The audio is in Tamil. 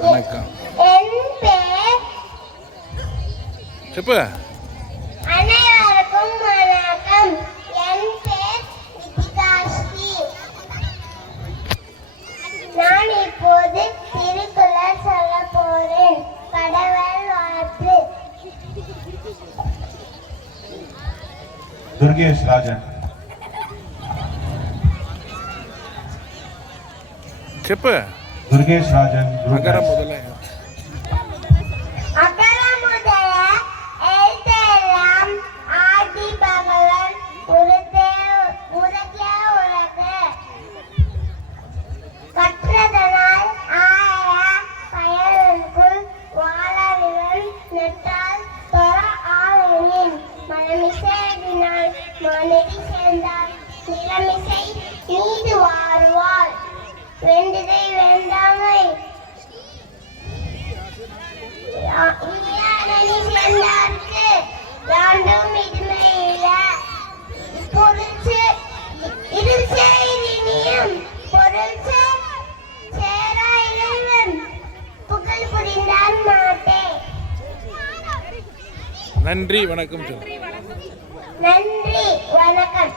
வணக்கம். చెప్పు. அனைவருக்கும் வணக்கம். என் பேர் விதிகாஸ்ரீ. நான் இப்போது திருக்குறள் சொல்ல போறேன். கடவுள் வாழ்த்து. துர்கேஷ் ராஜன். చెప్పు. துர்கேஷ் ராஜன். அகர முதல அகர முதல எழுத்தெல்லாம் ஆதி பகவன் உலகே உலக கற்றதனால் ஆய பயனுக்குள் வாழவிவன் நெட்டால் தொர ஆவனின் மனமிசையினால் மனதி சேர்ந்தால் நிலமிசை நீது வாருவாள் வேண்டுதை வேண்டாமை சேர்ந்தார்க்கு யாண்டும் இதுமையில பொருள் செய்தினியும் பொருள் சேரா இறைவன் புகழ் புரிந்தார் மாட்டே. நன்றி வணக்கம் சொல்லு. நன்றி வணக்கம்.